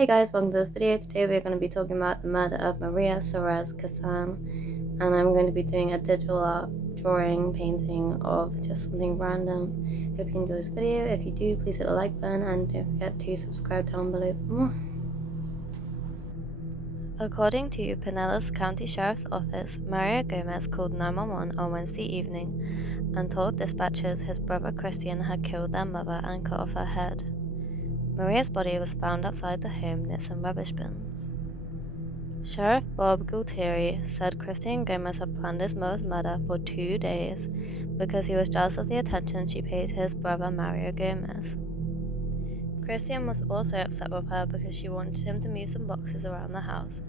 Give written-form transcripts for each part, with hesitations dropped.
Hey guys, welcome to this video. Today we're going to be talking about the murder of Maria Soares Kazan, and I'm going to be doing a digital art drawing painting of just something random. Hope you enjoy this video. If you do, please hit the like button and don't forget to subscribe down below for more. According to Pinellas County Sheriff's Office, Maria Gomez called 911 on Wednesday evening and told dispatchers his brother Christian had killed their mother and cut off her head. Maria's body was found outside the home near some rubbish bins. Sheriff Bob Gualtieri said Christian Gomez had planned his mother's murder for 2 days because he was jealous of the attention she paid to his brother Mario Gomez. Christian was also upset with her because she wanted him to move some boxes around the house,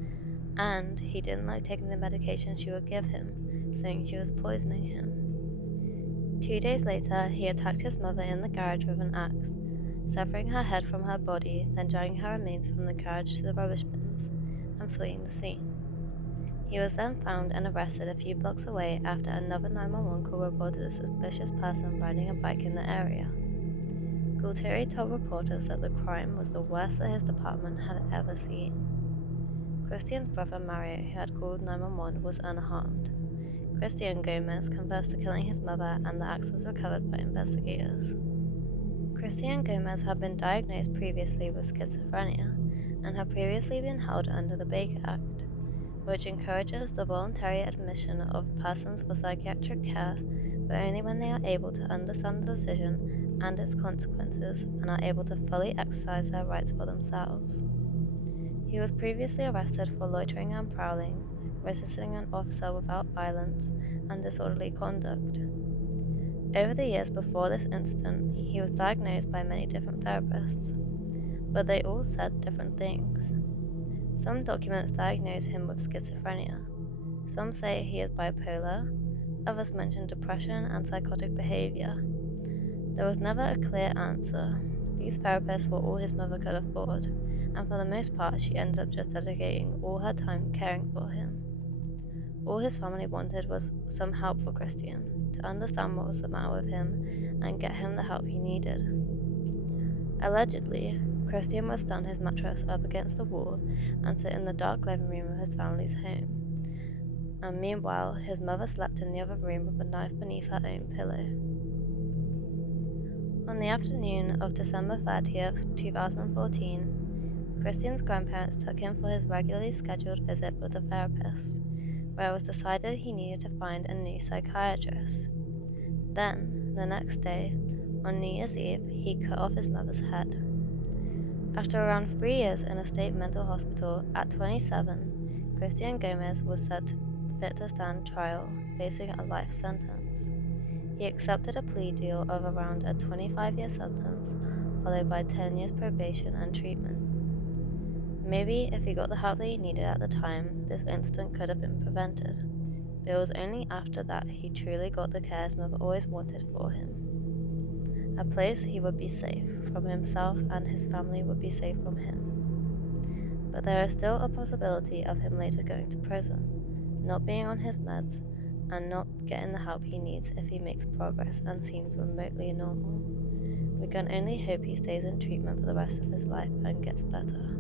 and he didn't like taking the medication she would give him, saying she was poisoning him. 2 days later, he attacked his mother in the garage with an axe, severing her head from her body, then dragging her remains from the garage to the rubbish bins and fleeing the scene. He was then found and arrested a few blocks away after another 911 call reported a suspicious person riding a bike in the area. Gualtieri told reporters that the crime was the worst that his department had ever seen. Christian's brother Mario, who had called 911, was unharmed. Christian Gomez confessed to killing his mother, and the axe was recovered by investigators. Christian Gomez had been diagnosed previously with schizophrenia and had previously been held under the Baker Act, which encourages the voluntary admission of persons for psychiatric care, but only when they are able to understand the decision and its consequences and are able to fully exercise their rights for themselves. He was previously arrested for loitering and prowling, resisting an officer without violence, and disorderly conduct. Over the years before this incident, he was diagnosed by many different therapists, but they all said different things. Some documents diagnose him with schizophrenia. Some say he is bipolar. Others mention depression and psychotic behavior. There was never a clear answer. These therapists were all his mother could afford, and for the most part, she ended up just dedicating all her time caring for him. All his family wanted was some help for Christian, to understand what was the matter with him and get him the help he needed. Allegedly, Christian would stand his mattress up against the wall and sit in the dark living room of his family's home, and meanwhile his mother slept in the other room with a knife beneath her own pillow. On the afternoon of December 30th, 2014, Christian's grandparents took him for his regularly scheduled visit with a therapist, where it was decided he needed to find a new psychiatrist. Then, the next day, on New Year's Eve, he cut off his mother's head. After around 3 years in a state mental hospital at 27, Christian Gomez was said fit to stand trial, facing a life sentence. He accepted a plea deal of around a 25-year sentence, followed by 10 years probation and treatment. Maybe if he got the help that he needed at the time, this incident could have been prevented, but it was only after that he truly got the care his mother always wanted for him. A place he would be safe from himself and his family would be safe from him. But there is still a possibility of him later going to prison, not being on his meds, and not getting the help he needs if he makes progress and seems remotely normal. We can only hope he stays in treatment for the rest of his life and gets better.